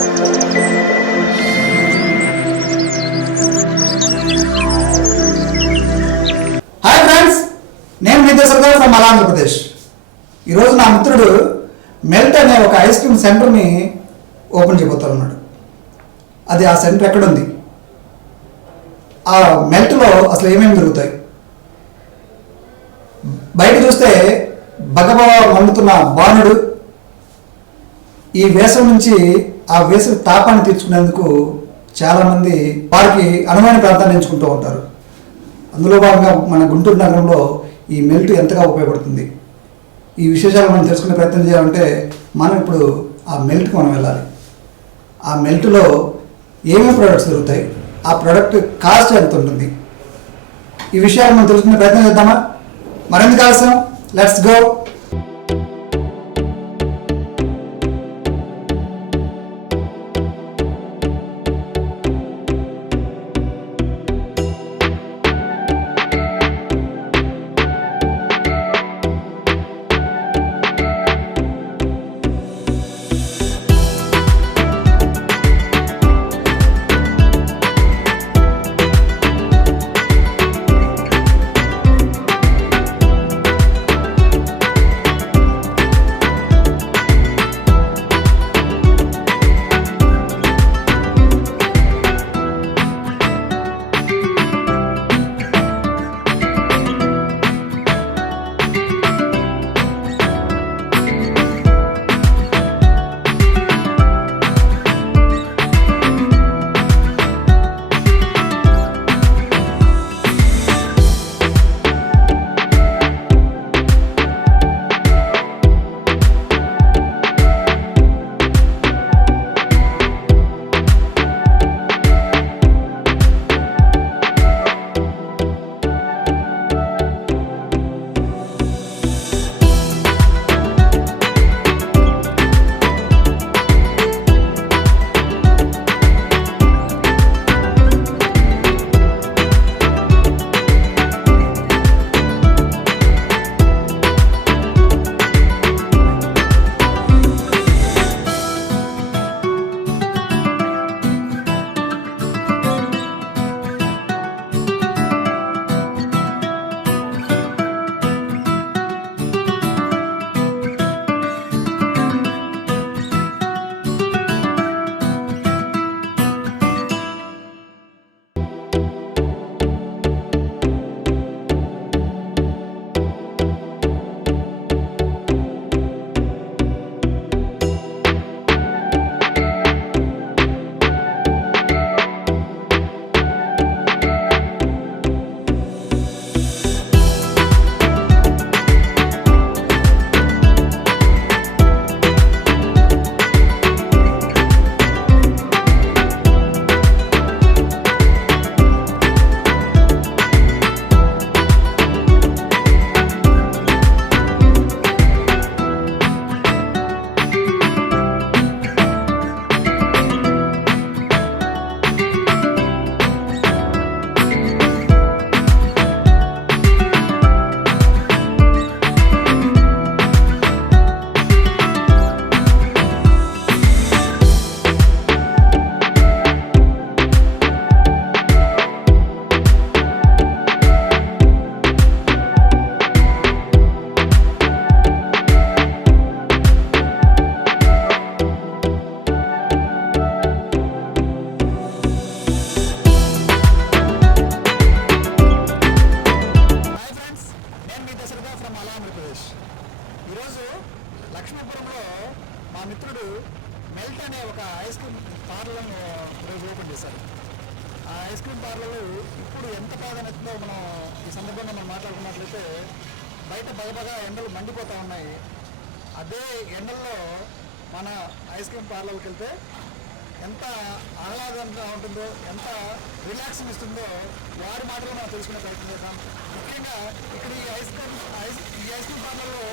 Hi friends, నేను మీ దేశంలో from Andhra Pradesh. ఈరోజు నా మిత్రుడు మెల్ట్ అనే ఒక ఐస్ క్రీమ్ సెంటర్ని ఓపెన్ చేయబోతున్నాడు. అది ఆ సెంటర్ ఎక్కడుంది, ఆ మెల్ట్లో అసలు ఏమేమి జరుగుతాయి, బయట చూస్తే భగభగ మండుతున్న బాణుడు ఈ వేసవి నుంచి ఆ వేసవి తాపాన్ని తీర్చుకునేందుకు చాలామంది వారికి అనువైన ప్రాంతాన్ని ఎంచుకుంటూ ఉంటారు. అందులో భాగంగా మన గుంటూరు నగరంలో ఈ మెల్ట్ ఎంతగా ఉపయోగపడుతుంది, ఈ విశేషాలు మనం తెలుసుకునే ప్రయత్నం చేయాలంటే మనం ఇప్పుడు ఆ మెల్ట్కి మనం వెళ్ళాలి. ఆ మెల్ట్లో ఏమేమి ప్రోడక్ట్స్ దొరుకుతాయి, ఆ ప్రోడక్ట్ కాస్ట్ ఎంత ఉంటుంది, ఈ విషయాలు మనం తెలుసుకునే ప్రయత్నం చేద్దామా? మరెందుకు ఆలస్యం, లెట్స్ గో. ఆంధ్రప్రదేశ్. ఈరోజు లక్ష్మీపురంలో మా మిత్రుడు మెల్ట్ అనే ఒక ఐస్ క్రీమ్ పార్లర్ను ఈరోజు ఓపెన్ చేశారు. ఆ ఐస్ క్రీమ్ పార్లర్లు ఇప్పుడు ఎంత ప్రాధాన్యతలో మనం ఈ సందర్భంగా మనం మాట్లాడుకున్నట్లయితే బయట భగభగ ఎండలు మండిపోతూ ఉన్నాయి. అదే ఎండల్లో మన ఐస్ క్రీమ్ పార్లర్కి వెళ్తే ఎంత ఆహ్లాదంగా ఉంటుందో, ఎంత రిలాక్సింగ్ ఇస్తుందో వారి మాటలు మనం తెలుసుకునే ప్రయత్నం చేద్దాం. ముఖ్యంగా ఇక్కడ ఈ ఐస్ క్రీమ్ పార్లర్లో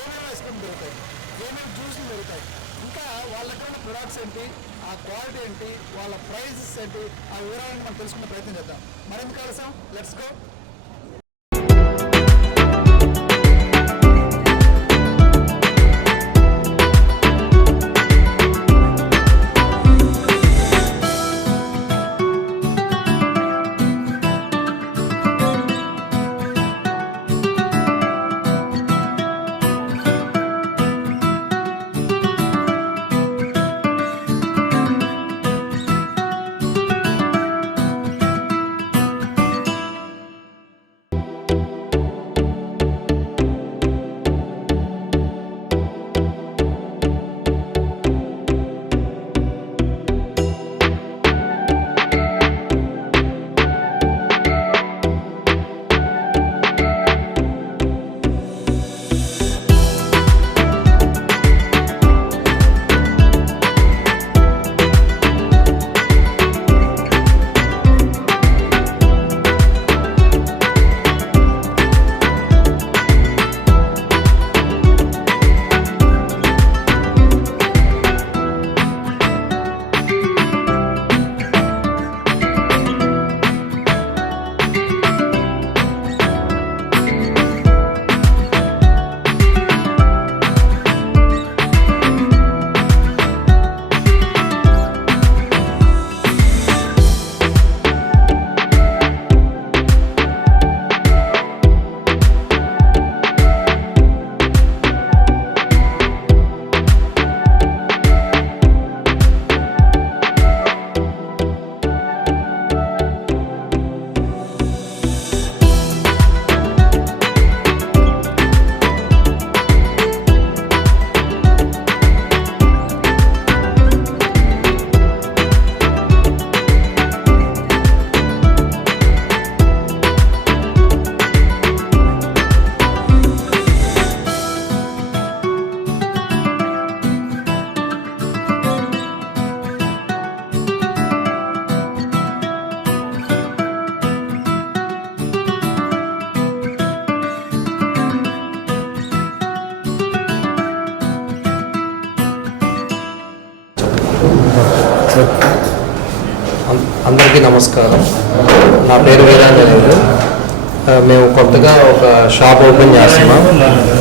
ఏమేమి ఐస్ క్రీమ్ దొరుకుతాయి, ఏమేమి జ్యూస్లు దొరుకుతాయి, ఇంకా వాళ్ళ దగ్గర ఉన్న ప్రొడక్ట్స్ ఏంటి, ఆ క్వాలిటీ ఏంటి, వాళ్ళ ప్రైజెస్ ఏంటి, ఆ వివరాలను మనం తెలుసుకునే ప్రయత్నం చేద్దాం. మరెందుకు ఆలస్యం, లెట్స్ గో. అందరికీ నమస్కారం. నా పేరు వీరాంజనేయులు. మేము కొత్తగా ఒక షాప్ ఓపెన్ చేస్తున్నాం.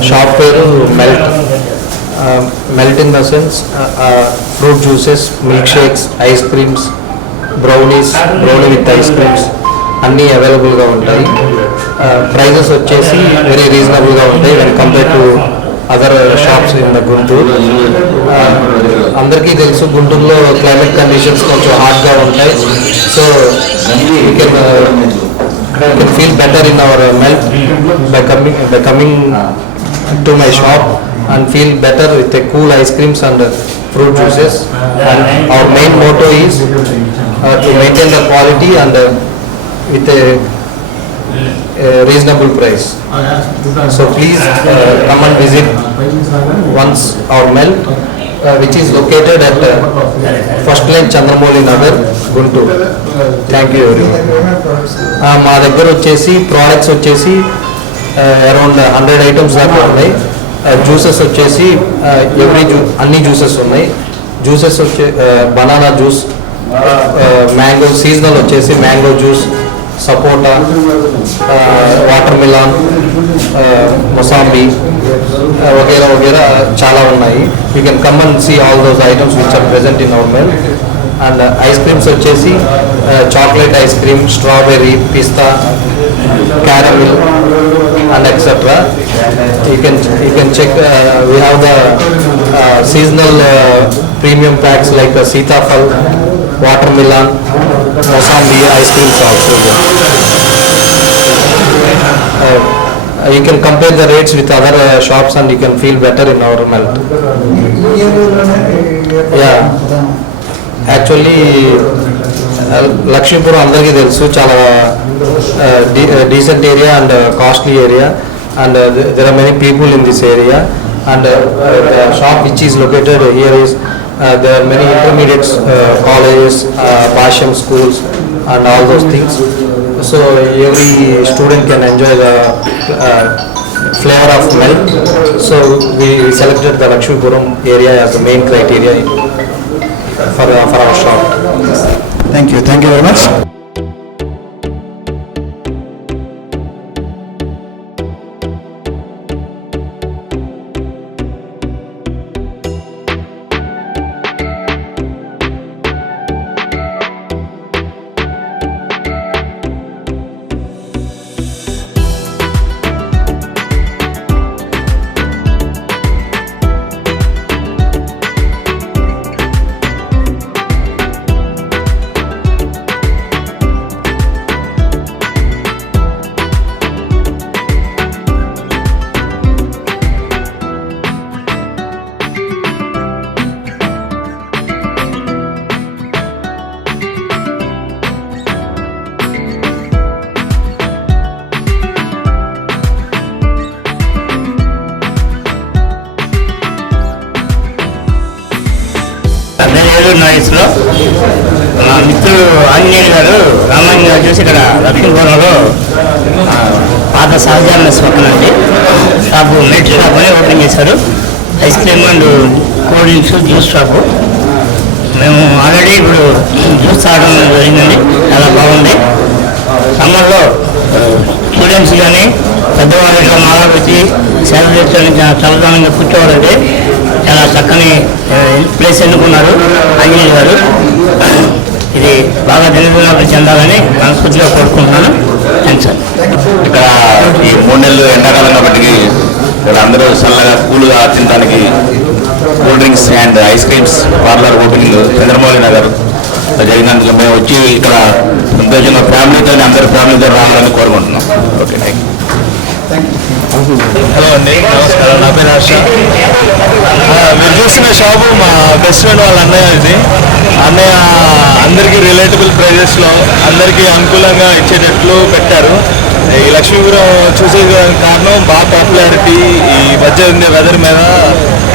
షాప్ పేరు melt in the sense fruit juices, milk shakes, ice creams, brownie with ice creams అన్నీ అవైలబుల్గా ఉంటాయి. ప్రైజెస్ వచ్చేసి వెరీ రీజనబుల్గా ఉంటాయి when compare to other shops in the Guntur. అందరికీ తెలుసు గుంటూరులో క్లైమేట్ కండిషన్స్ కొంచెం హాట్గా ఉంటాయి. So you can feel better in our melt by coming to my shop and feel better with the cool ice creams and fruit juices. And our main motto is to maintain the quality and with a reasonable price. So please come and visit once our melt, which is located at first lane Chandramouli Nagar, Guntur. Thank you everyone. మా దగ్గర వచ్చేసి products వచ్చేసి around 100 items దాకా ఉన్నాయి. Juices వచ్చేసి అన్ని juices ఉన్నాయి. Juices వచ్చే బనానా జ్యూస్, మ్యాంగో సీజనల్ వచ్చేసి మ్యాంగో జ్యూస్, సపోటా, వాటర్ మిలాన్, మొసాంబీ వగేరా వగేరా చాలా ఉన్నాయి. You can come and see all those items which are present in our mall. And ice creams వచ్చేసి చాక్లెట్ ఐస్ క్రీమ్, స్ట్రాబెర్రీ, పిస్తా, caramel and etc. You can check. We have the seasonal premium packs like Sitafal, watermelon, Mosambi ice creams also. You can compare the rates with other shops and you can feel better in our melt. Yeah, actually Lakshmipuram అందరికీ తెలుసు, చాలా decent area and costly area, and there are many people in this area. And the shop which is located here is there are many intermediate colleges, Bhashyam schools and all those things. So every student can enjoy the flavor of milk. So we selected the Lakshmipuram area as the main criteria for our shop. Thank you very much. వయసులో మా మిత్రుడు ఆంజనేయులు గారు రామాయణ గారు చూసి ఇక్కడ లక్ష్మీపురంలో పాత సహజాల పక్కనండి shop melt shop అని open చేశారు. Ice cream and cool drinks, juice shop. మేము ఆల్రెడీ ఇప్పుడు జ్యూస్ తాగడం జరిగిందండి, చాలా బాగుంది. సమ్మర్లో స్టూడెంట్స్ కానీ పెద్దవాళ్ళు ఇట్లా మాలా వచ్చి సేవ చేసి చల్లదనంగా కూర్చోవాలంటే చాలా చక్కని ప్లేస్ ఎన్నుకున్నారు ఆంజనేయులు గారు. ఇది బాగా దినదినాలు చెందాలని మనస్ఫూర్తిగా కోరుకుంటున్నాను. Thanks sir. ఇక్కడ ఈ 3 నెలలు ఎండాకాలం కాబట్టి ఇక్కడ అందరూ చల్లగా కూల్గా తినడానికి cool drinks and ice creams parlour opening Chandramouli Nagar జరిగినందుకు మేము వచ్చి ఇక్కడ సంతోషంగా ఫ్యామిలీతో అందరి ఫ్యామిలీతో రావాలని కోరుకుంటున్నాం. Okay, thank you. హలో అండి, నమస్కారం. నా పేరు హర్ష. మీరు చూస్తున్న షాపు మా బెస్ట్ ఫ్రెండ్ వాళ్ళ అన్నయ్య. ఇది అన్నయ్య అందరికీ రిలేటబుల్ ప్రైజెస్లో అందరికీ అనుకూలంగా ఇచ్చేటట్లు పెట్టారు. ఈ లక్ష్మీపురం చూసే కారణం బాగా పాపులారిటీ ఈ మధ్య ఉండే వెదర్ మీద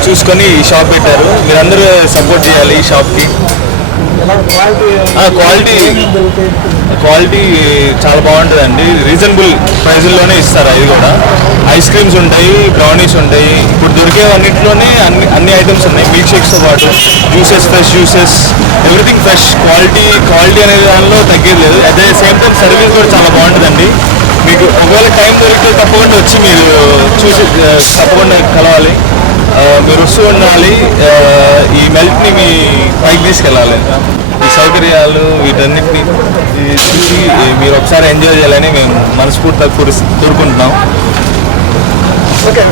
చూసుకొని ఈ షాప్ పెట్టారు. మీరందరూ సపోర్ట్ చేయాలి ఈ షాప్కి. క్వాలిటీ క్వాలిటీ చాలా బాగుంటుందండి. రీజనబుల్ ప్రైజుల్లోనే ఇస్తారు. అది కూడా ఐస్ క్రీమ్స్ ఉంటాయి, బ్రౌనీస్ ఉంటాయి. ఇప్పుడు దొరికేవన్నింటిలోనే అన్ని ఐటమ్స్ ఉన్నాయి. మిల్క్ షేక్స్తో పాటు juices, fresh juices, everything fresh. Quality అనే దానిలో తగ్గేది లేదు. At the same time service కూడా చాలా బాగుంటుందండి. మీకు ఒకవేళ టైం దొరికితే తప్పకుండా వచ్చి మీరు చూసి తప్పకుండా కలవాలి. మీరు వస్తూ ఉండాలి. ఈ మెల్ట్ని మీ పైకి తీసుకెళ్ళాలి. ఈ సౌకర్యాలు వీటన్నిటిని చూసి మీరు ఒకసారి ఎంజాయ్ చేయాలని మేము మనస్ఫూర్తిగా కోరుకుంటున్నాం. ఓకే.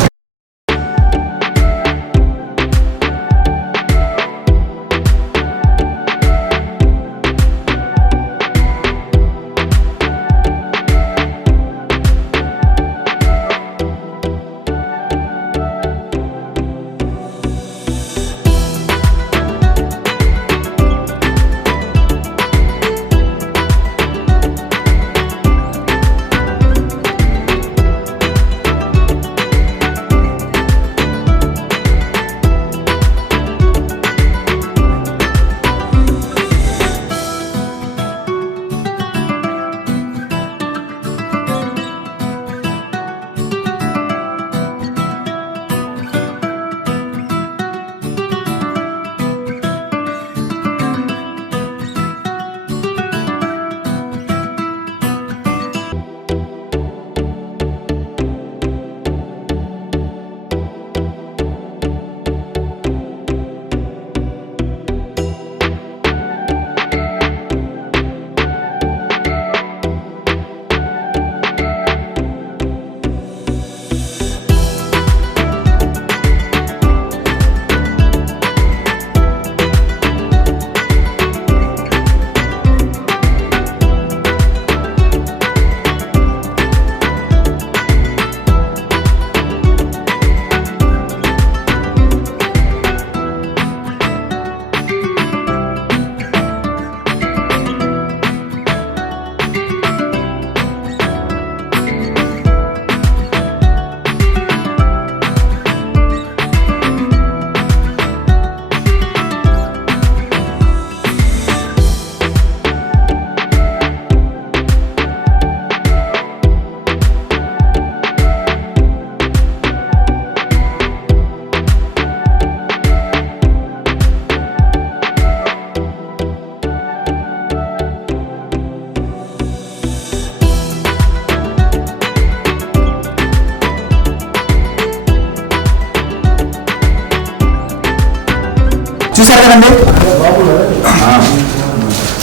చూసారు కదండి,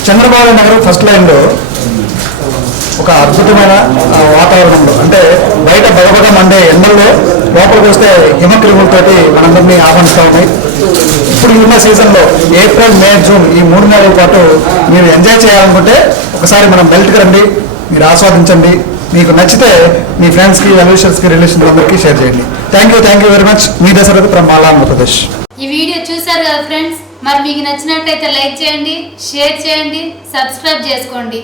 చంద్రబాబు నగర్ ఫస్ట్ లైన్లో ఒక అద్భుతమైన వాతావరణంలో, అంటే బయట భగభగ మండే ఎండల్లో లోపలికి వస్తే హిమక్రిములతోటి మనందరినీ ఆహ్వానిస్తూ ఉన్నాయి. ఇప్పుడు ఉన్న సీజన్లో ఏప్రిల్, మే, జూన్ ఈ 3 నెలల పాటు మీరు ఎంజాయ్ చేయాలనుకుంటే ఒకసారి మనం బెల్ట్కి రండి, మీరు ఆస్వాదించండి. మీకు నచ్చితే మీ ఫ్రెండ్స్కి, వెల్విషర్స్కి, రిలేషన్స్ అందరికీ షేర్ చేయండి. Thank you very much. Me Dashrath from మాలా, ఆంధ్రప్రదేశ్. ఈ వీడియో చూసారు కదా ఫ్రెండ్స్, మరి మీకు నచ్చినట్టయితే లైక్ చేయండి, షేర్ చేయండి, సబ్స్క్రైబ్ చేసుకోండి,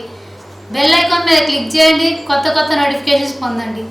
బెల్ ఐకాన్ మీద క్లిక్ చేయండి, కొత్త నోటిఫికేషన్స్ పొందండి.